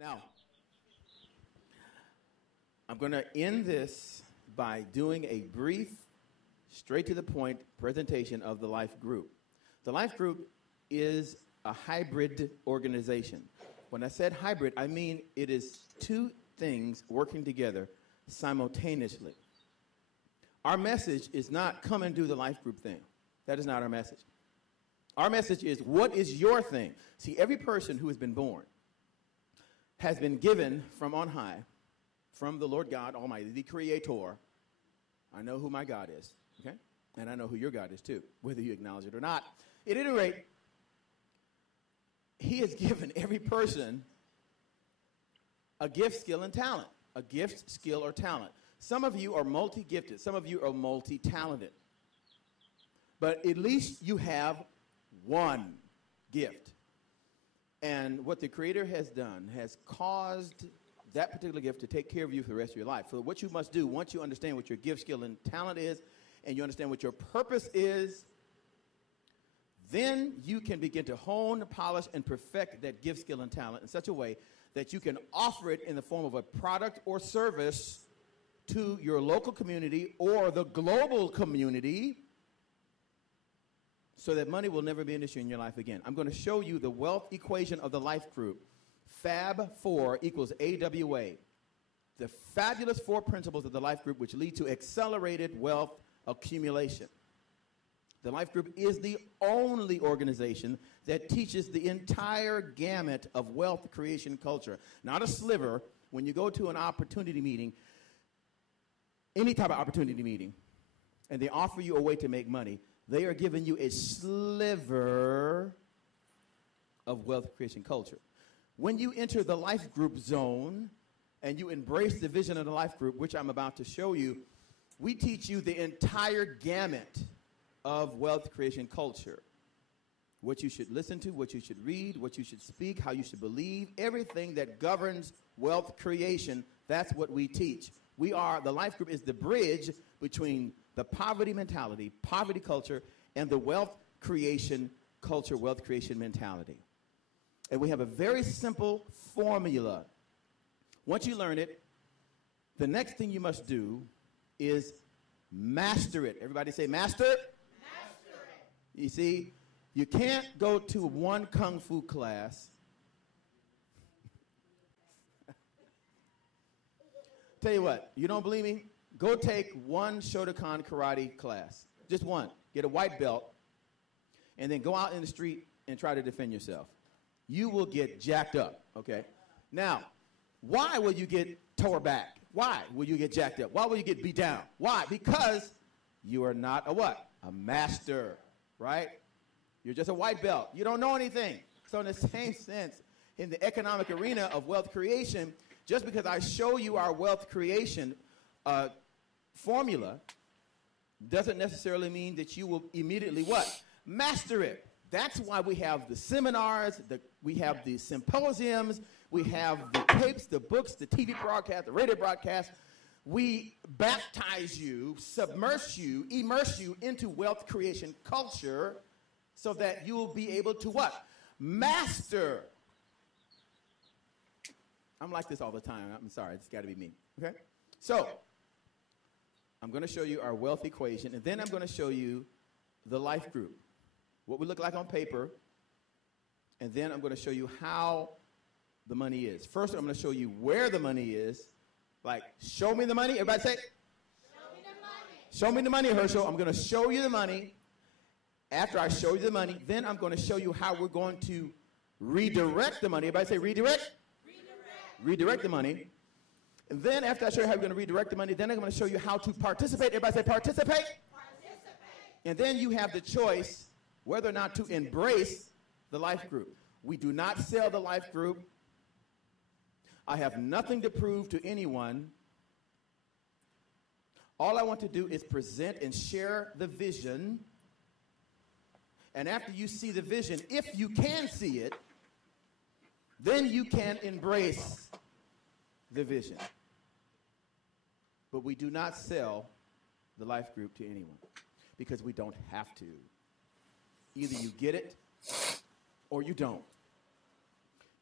Now, I'm going to end this by doing a brief, straight to the point presentation of the Life Group. The Life Group is a hybrid organization. When I said hybrid, I mean it is two things working together simultaneously. Our message is not come and do the Life Group thing. That is not our message. Our message is, what is your thing? See, every person who has been born has been given from on high, from the Lord God Almighty, the Creator. I know who my God is, okay? And I know who your God is too, whether you acknowledge it or not. At any rate, He has given every person a gift, skill, and talent. A gift, skill, or talent. Some of you are multi-gifted. Some of you are multi-talented. But at least you have one gift. And what the Creator has done has caused that particular gift to take care of you for the rest of your life. So what you must do, once you understand what your gift, skill, and talent is, and you understand what your purpose is, then you can begin to hone, polish, and perfect that gift, skill, and talent in such a way that you can offer it in the form of a product or service to your local community or the global community, so that money will never be an issue in your life again. I'm going to show you the wealth equation of the Life Group. FAB4 equals AWA. The fabulous 4 principles of the Life Group which lead to accelerated wealth accumulation. The Life Group is the only organization that teaches the entire gamut of wealth creation culture. Not a sliver. When you go to an opportunity meeting, any type of opportunity meeting, and they offer you a way to make money, they are giving you a sliver of wealth creation culture. When you enter the Life Group zone and you embrace the vision of the Life Group, which I'm about to show you, we teach you the entire gamut of wealth creation culture. What you should listen to, what you should read, what you should speak, how you should believe, everything that governs wealth creation, that's what we teach. The Life Group is the bridge between the poverty mentality, poverty culture, and the wealth creation culture, wealth creation mentality. And we have a very simple formula. Once you learn it, the next thing you must do is master it. Everybody say master it. Master it. You see, you can't go to one kung fu class. Tell you what, you don't believe me? Go take one Shotokan karate class. Just one. Get a white belt. And then go out in the street and try to defend yourself. You will get jacked up, okay? Now, why will you get tore back? Why will you get jacked up? Why will you get beat down? Why? Because you are not a what? A master, right? You're just a white belt. You don't know anything. So in the same sense, in the economic arena of wealth creation, just because I show you our wealth creation formula doesn't necessarily mean that you will immediately what? Master it. That's why we have the seminars, we have the symposiums, we have the tapes, the books, the TV broadcast, the radio broadcast. We baptize you, submerge you, immerse you into wealth creation culture so that you will be able to what? Master. I'm like this all the time. I'm sorry. It's got to be me. Okay? So, I'm going to show you our wealth equation, and then I'm going to show you the Life Group, what we look like on paper, and then I'm going to show you how the money is. First, I'm going to show you where the money is. Like, show me the money. Everybody say, show me the money. Show me the money, Herschel. I'm going to show you the money. After I show you the money, then I'm going to show you how we're going to redirect the money. Everybody say redirect. Redirect the money. And then after I show you how we're going to redirect the money, then I'm going to show you how to participate. Everybody say participate. Participate. And then you have the choice whether or not to embrace the Life Group. We do not sell the Life Group. I have nothing to prove to anyone. All I want to do is present and share the vision. And after you see the vision, if you can see it, then you can embrace the vision. But we do not sell the Life Group to anyone because we don't have to. Either you get it or you don't.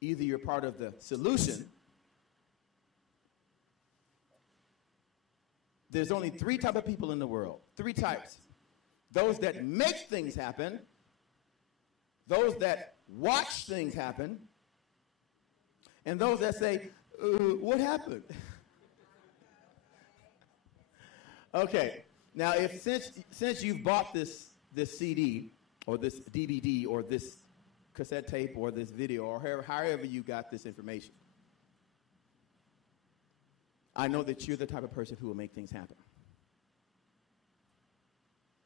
Either you're part of the solution. There's only three types of people in the world. Three types. Those that make things happen, those that watch things happen, and those that say, what happened? Okay. Now, since you've bought this CD or this DVD or this cassette tape or this video or however you got this information, I know that you're the type of person who will make things happen.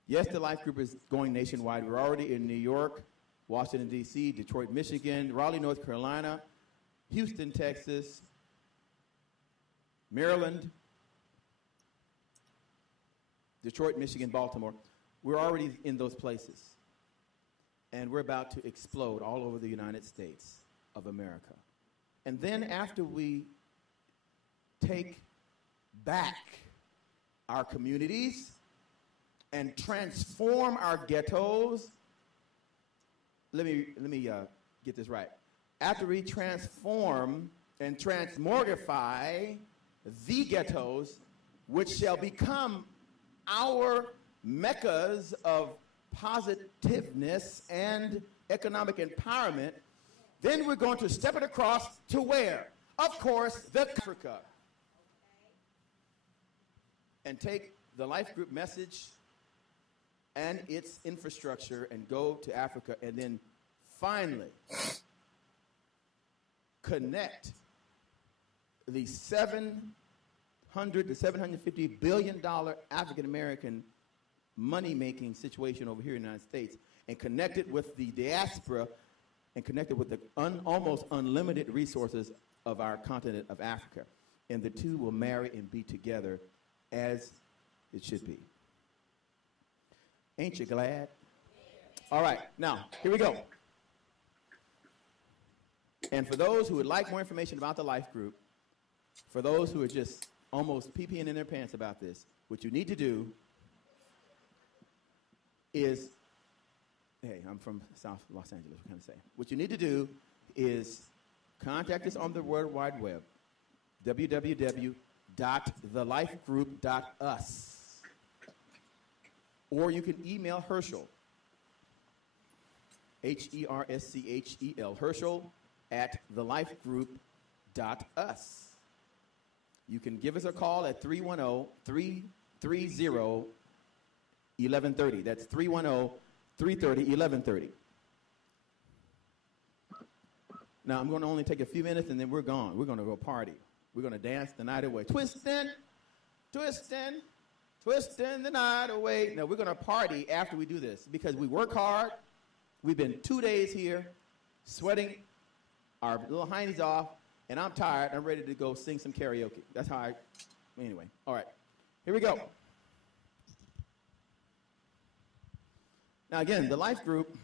Yes, the Life Group is going nationwide. We're already in New York, Washington, D.C., Detroit, Michigan, Raleigh, North Carolina, Houston, Texas, Maryland, Detroit, Michigan, Baltimore. We're already in those places. And we're about to explode all over the United States of America. And then after we take back our communities and transform our ghettos, let me get this right. After we transform and transmogrify the ghettos, which shall become our meccas of positiveness and economic empowerment, then we're going to step it across to where? Of course, Africa. And take the Life Group message and its infrastructure and go to Africa, and then finally connect the $700 to $750 billion African American money-making situation over here in the United States, and connect it with the diaspora, and connect it with the almost unlimited resources of our continent of Africa. And the two will marry and be together as it should be. Ain't you glad? All right, now, here we go. And for those who would like more information about the Life Group, for those who are just almost pee-peeing in their pants about this, what you need to do is, hey, I'm from South Los Angeles, what can I say? What you need to do is contact us on the World Wide Web, www.thelifegroup.us. Or you can email Herschel, Herschel, Herschel at thelifegroup.us. You can give us a call at 310-330-1130. That's 310-330-1130. Now, I'm going to only take a few minutes, and then we're gone. We're going to go party. We're going to dance the night away. Twisting, twisting, twisting the night away. Now, we're going to party after we do this because we work hard. We've been 2 days here sweating our little hindies off, and I'm tired. I'm ready to go sing some karaoke. That's how anyway. All right, here we go. Now, again, the Life Group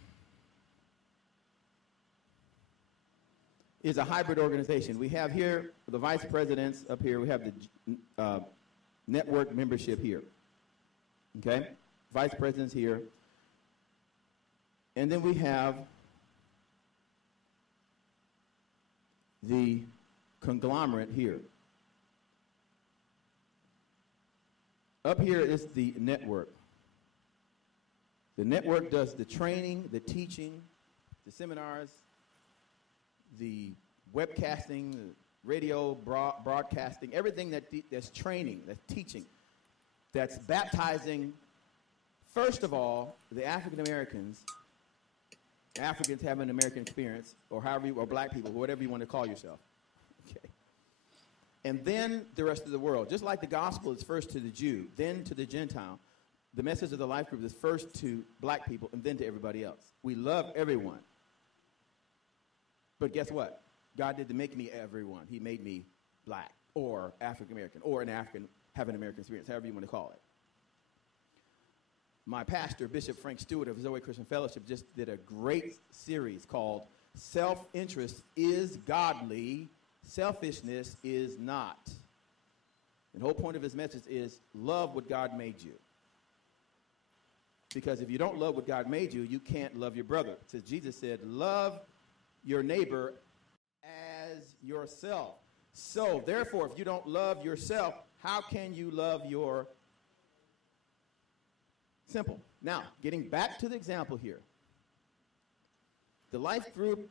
is a hybrid organization. We have here the vice presidents up here. We have the network membership here. Okay? Vice presidents here. And then we have the conglomerate here. Up here is the network. The network does the training, the teaching, the seminars, the webcasting, the radio broadcasting, everything that's training, that's teaching, that's baptizing, first of all, the African Americans. Africans have an American experience, or or black people, whatever you want to call yourself. Okay. And then the rest of the world. Just like the gospel is first to the Jew, then to the Gentile, the message of the Life Group is first to black people and then to everybody else. We love everyone. But guess what? God didn't make me everyone. He made me black or African American or have an American experience, however you want to call it. My pastor, Bishop Frank Stewart of Zoe Christian Fellowship, just did a great series called Self-Interest is Godly, Selfishness is Not. And the whole point of his message is love what God made you. Because if you don't love what God made you, you can't love your brother. Because Jesus said, love your neighbor as yourself. So, therefore, if you don't love yourself, how can you love your... Simple. Now, getting back to the example here. The Life Group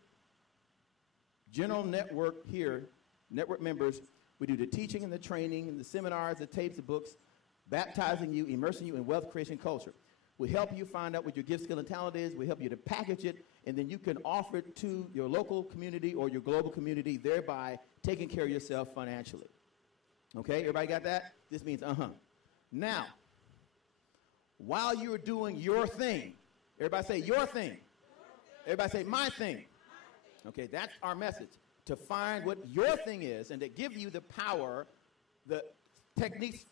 General Network here, network members, we do the teaching and the training and the seminars, the tapes, the books, baptizing you, immersing you in wealth creation culture. We help you find out what your gift, skill, and talent is. We help you to package it, and then you can offer it to your local community or your global community, thereby taking care of yourself financially. Okay, everybody got that? This means Now, while you're doing your thing, everybody say your thing. Everybody say my thing. Okay, that's our message, to find what your thing is and to give you the power, the techniques,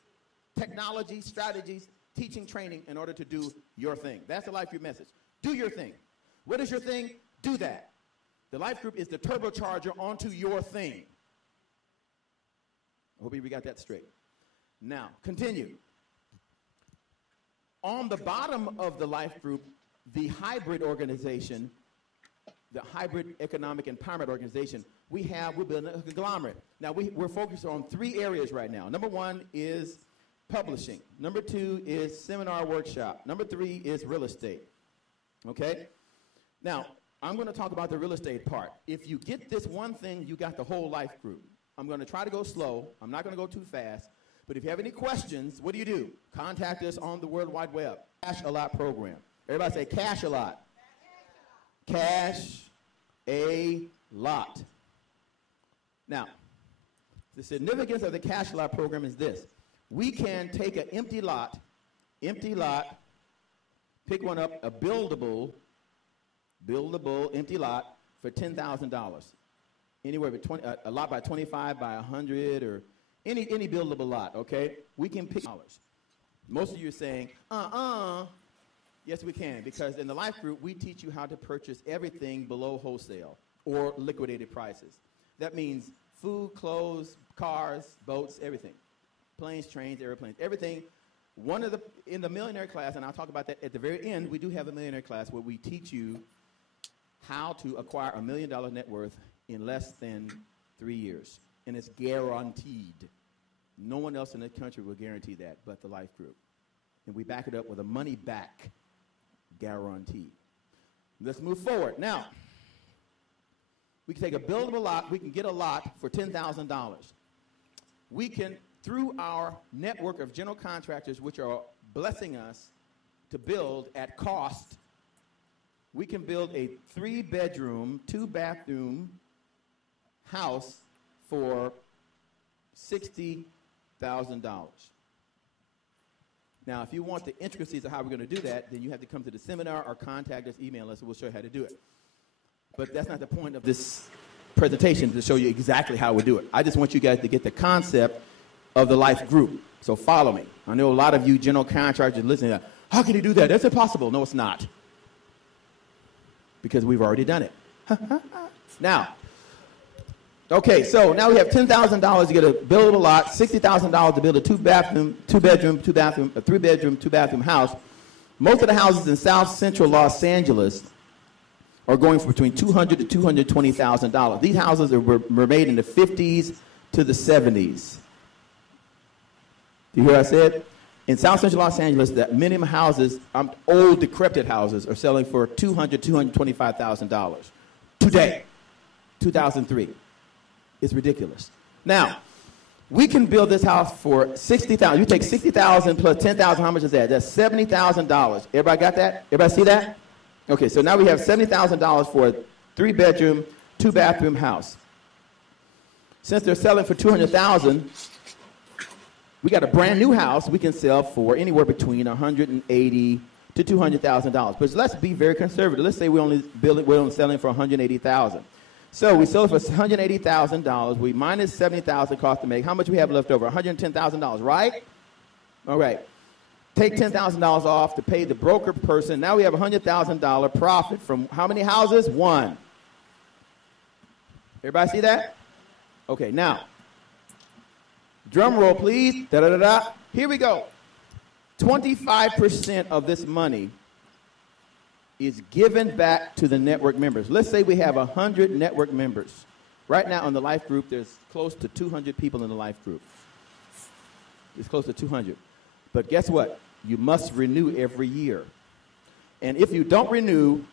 technology, strategies, teaching, training in order to do your thing. That's the Life Group message. Do your thing. What is your thing? Do that. The Life Group is the turbocharger onto your thing. I hope we got that straight. Now, continue. On the bottom of the Life Group, the hybrid organization, the hybrid economic empowerment organization, we're building a conglomerate. Now, we're focused on 3 areas right now. Number 1 is publishing. Number 2 is seminar workshop. Number 3 is real estate. Okay? Now, I'm going to talk about the real estate part. If you get this one thing, you got the whole Life Group. I'm going to try to go slow. I'm not going to go too fast. But if you have any questions, what do? Contact us on the World Wide Web. Cash a Lot program. Everybody say cash a lot. Cash a lot. Now, the significance of the Cash a Lot program is this. We can take an empty lot, pick one up, a buildable empty lot for $10,000. Anywhere between a lot by 25 by 100 or any buildable lot, okay? We can pick dollars. Most of you are saying, Yes, we can, because in the Life Group, we teach you how to purchase everything below wholesale or liquidated prices. That means food, clothes, cars, boats, everything. Planes, trains, airplanes, everything. In the millionaire class, and I'll talk about that at the very end, we do have a millionaire class where we teach you how to acquire $1 million net worth in less than 3 years. And it's guaranteed. No one else in the country will guarantee that but the Life Group. And we back it up with a money-back guarantee. Let's move forward. Now, we can take a buildable lot. We can get a lot for $10,000. We can, through our network of general contractors, which are blessing us to build at cost, we can build a 3-bedroom, 2-bathroom house for $60,000. Now, if you want the intricacies of how we're going to do that, then you have to come to the seminar or contact us, email us, and we'll show you how to do it. But that's not the point of this presentation, to show you exactly how we do it. I just want you guys to get the concept of the Life Group. So follow me. I know a lot of you general contractors listening, how can you do that? That's impossible. No, it's not. Because we've already done it. Now, okay, so now we have $10,000 to get a buildable lot, $60,000 to build a 2-bedroom, 2-bathroom house. Most of the houses in South Central Los Angeles are going for between $200,000 to $220,000. These houses were made in the 50s to the 70s. Do you hear what I said? In South Central Los Angeles, the minimum houses, old decrepit houses, are selling for $200,000 to $225,000 today, 2003. It's ridiculous. Now, we can build this house for $60,000. You take $60,000 plus $10,000. How much is that? That's $70,000. Everybody got that? Everybody see that? Okay, so now we have $70,000 for a 3-bedroom, 2-bathroom house. Since they're selling for $200,000, we got a brand new house we can sell for anywhere between $180,000 to $200,000. But let's be very conservative. Let's say we're only selling for $180,000. So we sold it for $180,000. We minus $70,000 cost to make. How much do we have left over? $110,000, right? All right. Take $10,000 off to pay the broker person. Now we have $100,000 profit from how many houses? 1. Everybody see that? Okay, now, drum roll, please. Da-da-da-da. Here we go. 25% of this money is given back to the network members. Let's say we have 100 network members. Right now in the life group, there's close to 200 people in the life group. It's close to 200. But guess what? You must renew every year. And if you don't renew,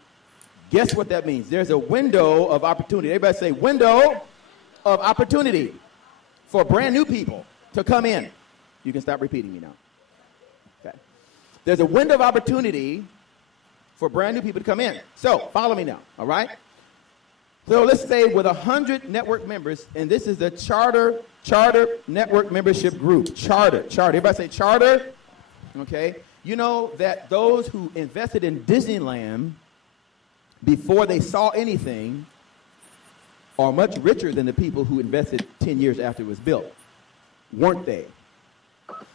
guess what that means? There's a window of opportunity. Everybody say, window of opportunity for brand new people to come in. You can stop repeating me now. Okay. There's a window of opportunity for brand new people to come in. So follow me now, all right? So let's say with 100 network members, and this is the Charter Network Membership Group. Charter. Everybody say charter. Okay. You know that those who invested in Disneyland before they saw anything are much richer than the people who invested 10 years after it was built, weren't they?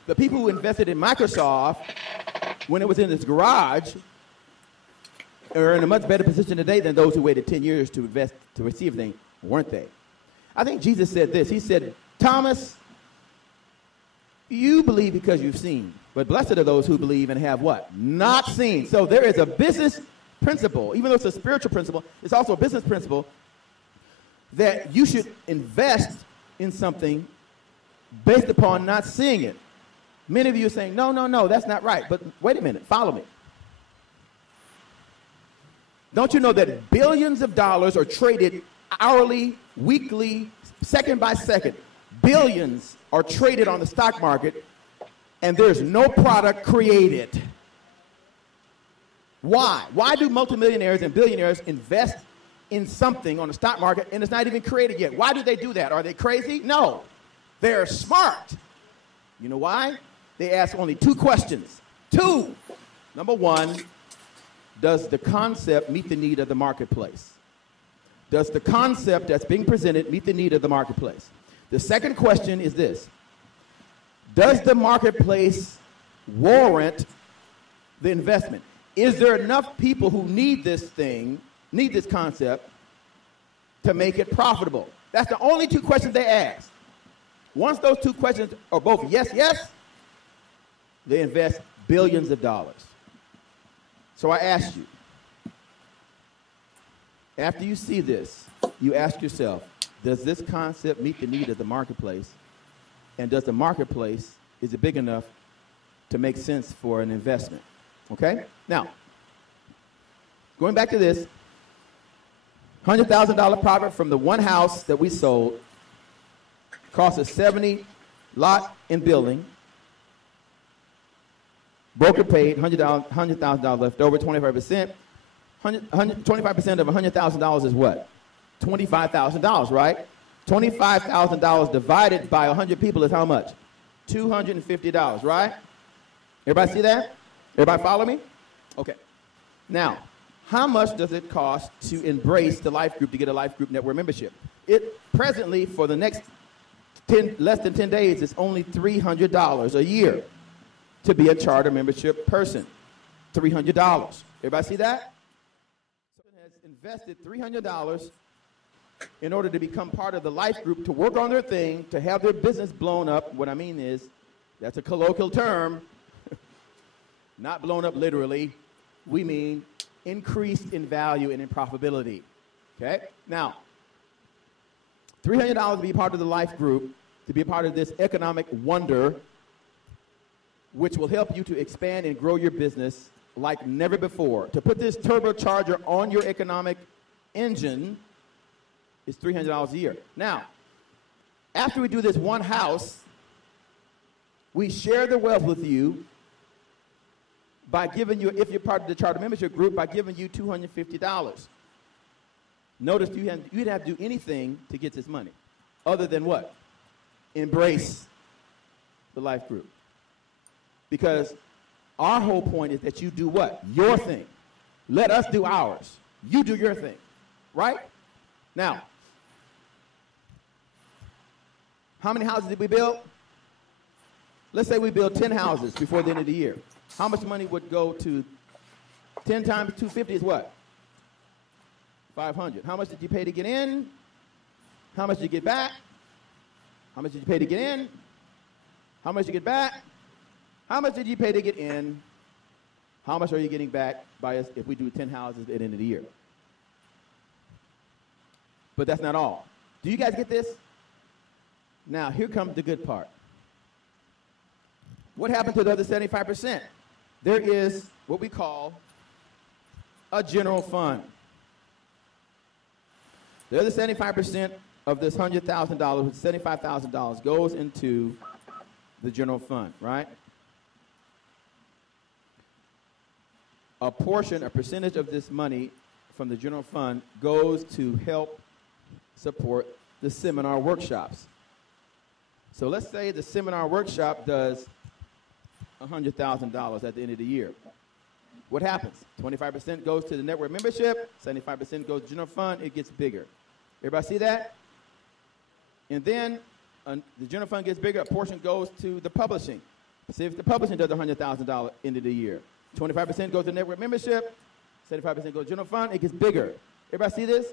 The people who invested in Microsoft when it was in its garage are in a much better position today than those who waited 10 years to invest to receive things, weren't they? I think Jesus said this. He said, Thomas, you believe because you've seen, but blessed are those who believe and have what? Not seen. So there is a business principle, even though it's a spiritual principle, it's also a business principle that you should invest in something based upon not seeing it. Many of you are saying, no, that's not right. But wait a minute, follow me. Don't you know that billions of dollars are traded hourly, weekly, second by second? Billions are traded on the stock market, and there's no product created. Why? Why do multimillionaires and billionaires invest in something on the stock market and it's not even created yet? Why do they do that? Are they crazy? No. They're smart. You know why? They ask only two questions. Two. Number one, does the concept meet the need of the marketplace? Does the concept that's being presented meet the need of the marketplace? The second question is this. Does the marketplace warrant the investment? Is there enough people who need this thing, need this concept, to make it profitable? That's the only two questions they ask. Once those two questions are both yes, they invest billions of dollars. So I ask you, after you see this, you ask yourself, does this concept meet the need of the marketplace? And does the marketplace, is it big enough to make sense for an investment? Okay? Now, going back to this, $100,000 profit from the one house that we sold, cost us $70 lot in building. Broker paid $100,000 left over, 25%. 25% of $100,000 is what? $25,000, right? $25,000 divided by 100 people is how much? $250, right? Everybody see that? Everybody follow me? Okay. Now, how much does it cost to embrace the life group, to get a life group network membership? It presently, for the next less than 10 days, it's only $300 a year to be a charter membership person. $300. Everybody see that? Someone has invested $300 in order to become part of the life group, to work on their thing, to have their business blown up. What I mean is, that's a colloquial term, not blown up literally. We mean increased in value and in profitability. Okay? Now, $300 to be part of the life group, to be a part of this economic wonder, which will help you to expand and grow your business like never before. To put this turbocharger on your economic engine is $300 a year. Now, after we do this one house, we share the wealth with you by giving you, if you're part of the charter membership group, by giving you $250. Notice you didn't have to do anything to get this money, other than what? Embrace the life group. Because our whole point is that you do what? Your thing. Let us do ours. You do your thing. Right? Now, how many houses did we build? Let's say we build 10 houses before the end of the year. How much money would go to 10 times 250 is what? 500. How much did you pay to get in? How much did you get back? How much did you pay to get in? How much did you get back? How much did you pay to get in? How much are you getting back by us if we do 10 houses at the end of the year? But that's not all. Do you guys get this? Now, here comes the good part. What happened to the other 75%? There is what we call a general fund. The other 75% of this $100,000, which is $75,000, goes into the general fund, right? A portion, a percentage of this money from the general fund goes to help support the seminar workshops. So let's say the seminar workshop does $100,000 at the end of the year. What happens? 25% goes to the network membership, 75% goes to the general fund, it gets bigger. Everybody see that? And then the general fund gets bigger, a portion goes to the publishing. See if the publishing does $100,000 end of the year. 25% goes to network membership, 75% goes to general fund, it gets bigger. Everybody see this?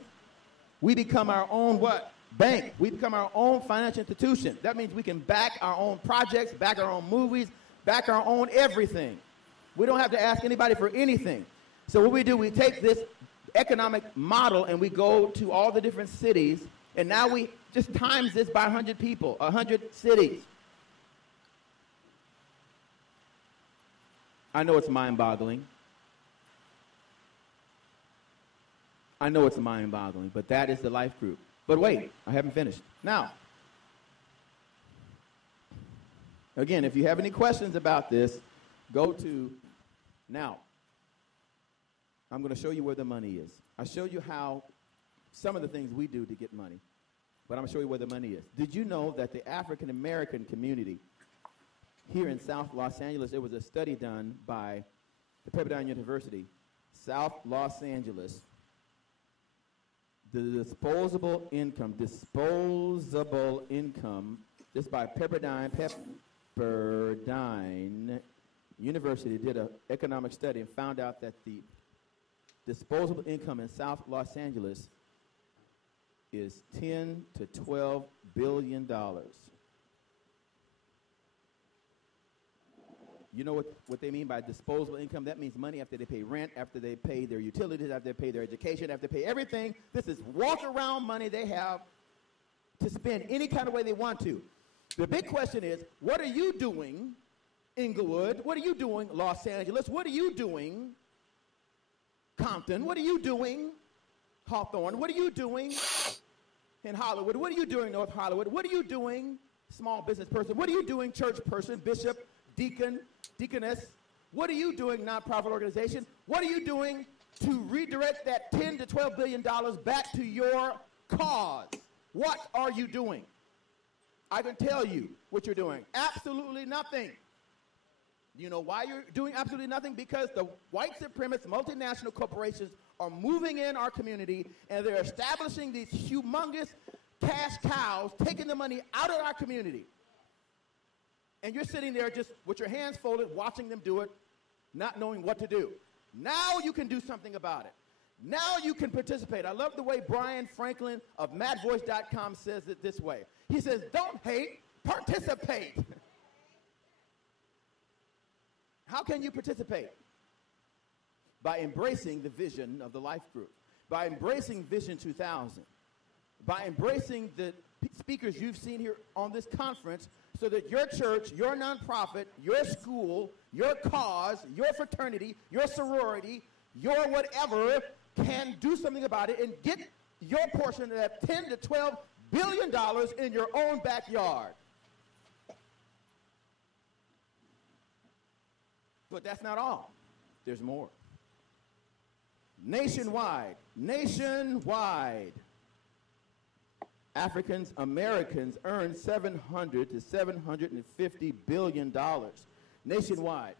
We become our own what? Bank. We become our own financial institution. That means we can back our own projects, back our own movies, back our own everything. We don't have to ask anybody for anything. So what we do, we take this economic model and we go to all the different cities, and now we just times this by 100 people, 100 cities. I know it's mind-boggling. I know it's mind-boggling, but that is the life group. But wait, I haven't finished. Now, again, if you have any questions about this, go to now. I'm going to show you where the money is. I showed you how some of the things we do to get money, but I'm going to show you where the money is. Did you know that the African American community here in South Los Angeles, there was a study done by the Pepperdine University, South Los Angeles. The disposable income, this by Pepperdine University did an economic study and found out that the disposable income in South Los Angeles is $10 to $12 billion. You know what they mean by disposable income? That means money after they pay rent, after they pay their utilities, after they pay their education, after they pay everything. This is walk-around money they have to spend any kind of way they want to. The big question is, what are you doing, Inglewood? What are you doing, Los Angeles? What are you doing, Compton? What are you doing, Hawthorne? What are you doing in Hollywood? What are you doing, North Hollywood? What are you doing, small business person? What are you doing, church person, bishop, deacon, deaconess? What are you doing, nonprofit organization? What are you doing to redirect that $10 to $12 billion back to your cause? What are you doing? I can tell you what you're doing. Absolutely nothing. You know why you're doing absolutely nothing? Because the white supremacist multinational corporations are moving in our community, and they're establishing these humongous cash cows, taking the money out of our community. And you're sitting there just with your hands folded, watching them do it, not knowing what to do. Now you can do something about it. Now you can participate. I love the way Brian Franklin of MadVoice.com says it this way. He says, don't hate, participate. How can you participate? By embracing the vision of the Life Group, by embracing Vision 2000, by embracing the speakers you've seen here on this conference, so that your church, your nonprofit, your school, your cause, your fraternity, your sorority, your whatever can do something about it and get your portion of that $10 to $12 billion in your own backyard. But that's not all. There's more. Nationwide, Africans, Americans earn $700 to $750 billion nationwide.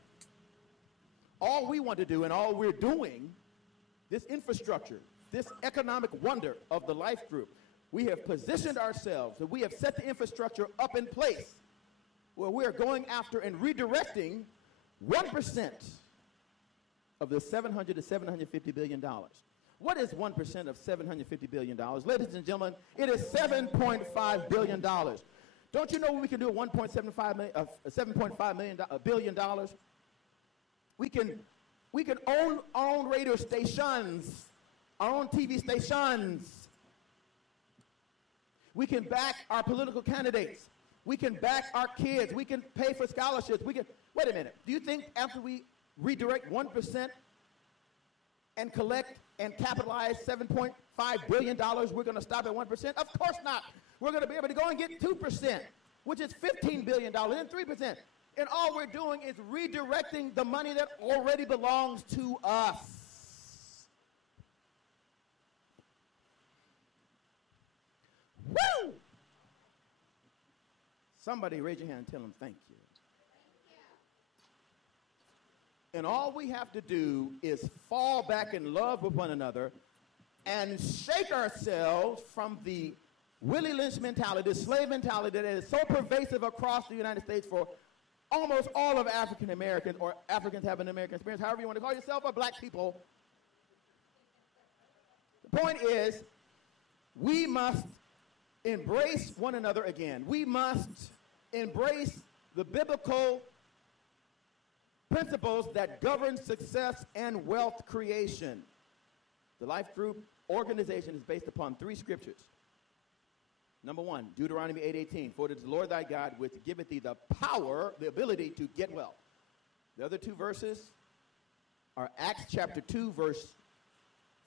All we want to do and all we're doing, this infrastructure, this economic wonder of the Life Group, we have positioned ourselves and we have set the infrastructure up in place where we are going after and redirecting 1% of the $700 to $750 billion. What is 1% of $750 billion? Ladies and gentlemen, it is $7.5 billion. Don't you know what we can do with $7.5 billion? We can own our own radio stations, our own TV stations. We can back our political candidates. We can back our kids. We can pay for scholarships. We can, wait a minute. Do you think after we redirect 1% and collect and capitalize $7.5 billion, we're going to stop at 1%? Of course not. We're going to be able to go and get 2%, which is $15 billion, and 3%. And all we're doing is redirecting the money that already belongs to us. Woo! Somebody raise your hand and tell them thank you. And all we have to do is fall back in love with one another and shake ourselves from the Willie Lynch mentality, the slave mentality that is so pervasive across the United States for almost all of African Americans, or Africans have an American experience, however you want to call yourself, or black people. The point is, we must embrace one another again. We must embrace the biblical principles that govern success and wealth creation. The Life Group organization is based upon 3 scriptures. Number 1, Deuteronomy 8:18, for it is the Lord thy God which giveth thee the power, the ability to get wealth. The other 2 verses are Acts chapter 2, verse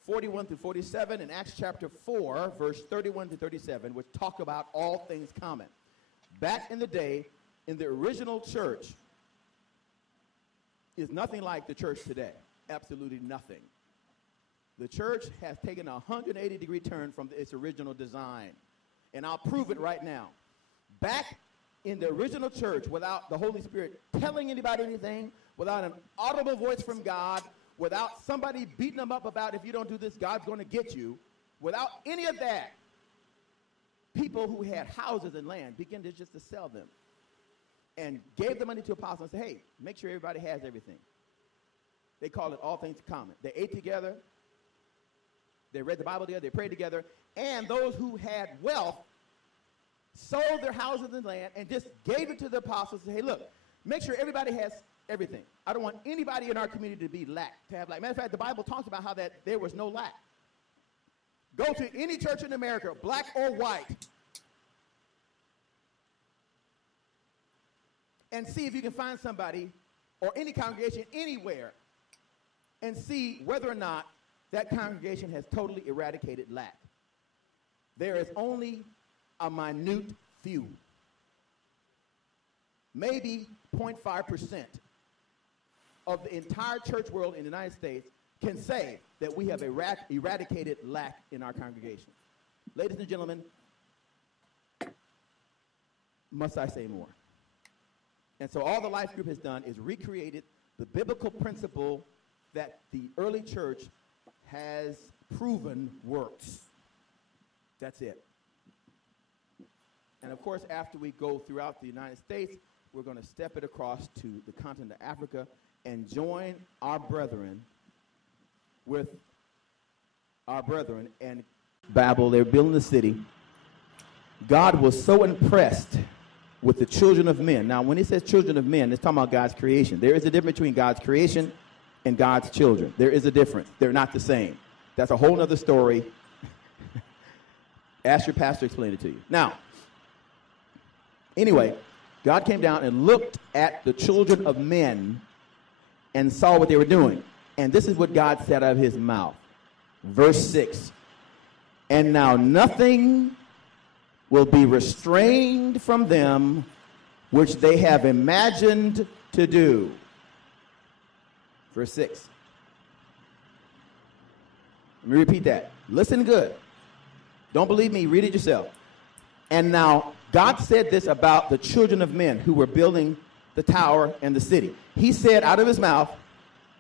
41 through 47, and Acts chapter 4, verse 31 to 37, which talk about all things common. Back in the day, in the original church, is nothing like the church today. Absolutely nothing. The church has taken a 180-degree turn from its original design. And I'll prove it right now. Back in the original church, without the Holy Spirit telling anybody anything, without an audible voice from God, without somebody beating them up about, if you don't do this, God's going to get you, without any of that, people who had houses and land began to just to sell them and gave the money to apostles and said, hey, make sure everybody has everything. They call it all things common. They ate together. They read the Bible together. They prayed together. And those who had wealth sold their houses and land and just gave it to the apostles and said, hey, look, make sure everybody has everything. I don't want anybody in our community to be lack, to have lack. Matter of fact, the Bible talks about how that there was no lack. Go to any church in America, black or white, and see if you can find somebody or any congregation anywhere and see whether or not that congregation has totally eradicated lack. There is only a minute few, maybe 0.5% of the entire church world in the United States can say that we have eradicated lack in our congregation. Ladies and gentlemen, must I say more? And so all the Life Group has done is recreated the biblical principle that the early church has proven works. That's it. And of course, after we go throughout the United States, we're going to step it across to the continent of Africa and join our brethren with our brethren and Babel. They're building the city. God was so impressed with the children of men. Now, when he says children of men, it's talking about God's creation. There is a difference between God's creation and God's children. There is a difference. They're not the same. That's a whole other story. Ask your pastor to explain it to you. Now, anyway, God came down and looked at the children of men and saw what they were doing. And this is what God said out of his mouth. Verse 6. And now nothing will be restrained from them which they have imagined to do. Verse 6. Let me repeat that. Listen good. Don't believe me, read it yourself. And now God said this about the children of men who were building the tower and the city. He said out of his mouth,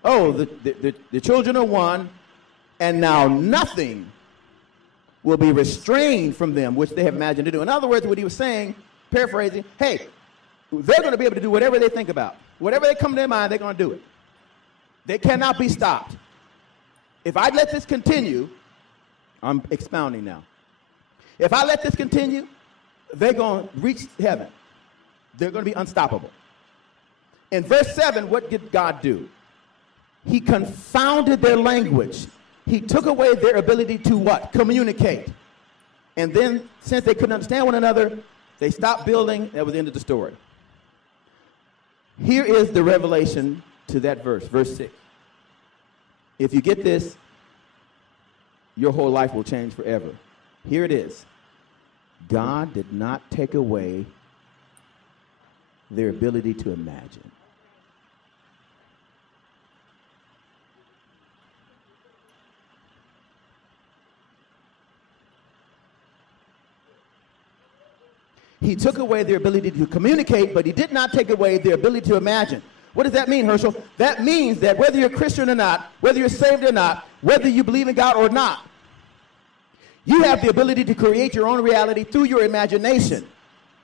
oh, the children are one, and now nothing will be restrained from them, which they have imagined to do. In other words, what he was saying, paraphrasing, hey, they're going to be able to do whatever they think about. Whatever they come to their mind, they're going to do it. They cannot be stopped. If I let this continue, I'm expounding now. If I let this continue, they're going to reach heaven. They're going to be unstoppable. In verse 7, what did God do? He confounded their language. He took away their ability to what? Communicate. And then, since they couldn't understand one another, they stopped building. That was the end of the story. Here is the revelation to that verse, verse 6. If you get this, your whole life will change forever. Here it is. God did not take away their ability to imagine. He took away their ability to communicate, but he did not take away their ability to imagine. What does that mean, Herschel? That means that whether you're Christian or not, whether you're saved or not, whether you believe in God or not, you have the ability to create your own reality through your imagination.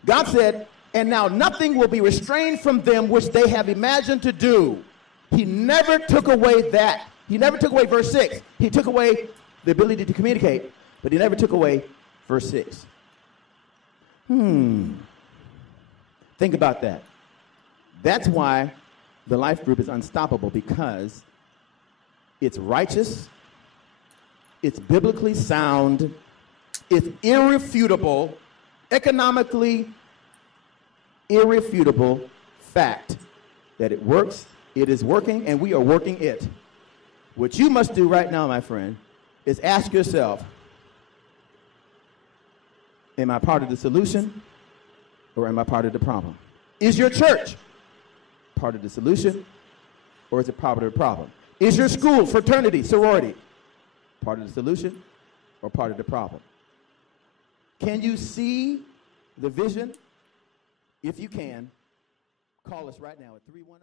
God said, and now nothing will be restrained from them which they have imagined to do. He never took away that. He never took away verse 6. He took away the ability to communicate, but he never took away verse 6. Think about that. That's why the Life Group is unstoppable, because it's righteous, it's biblically sound, it's irrefutable, economically irrefutable fact that it works, it is working, and we are working it. What you must do right now, my friend, is ask yourself, am I part of the solution or am I part of the problem? Is your church part of the solution or is it part of the problem? Is your school, fraternity, sorority part of the solution or part of the problem? Can you see the vision? If you can, call us right now at 310.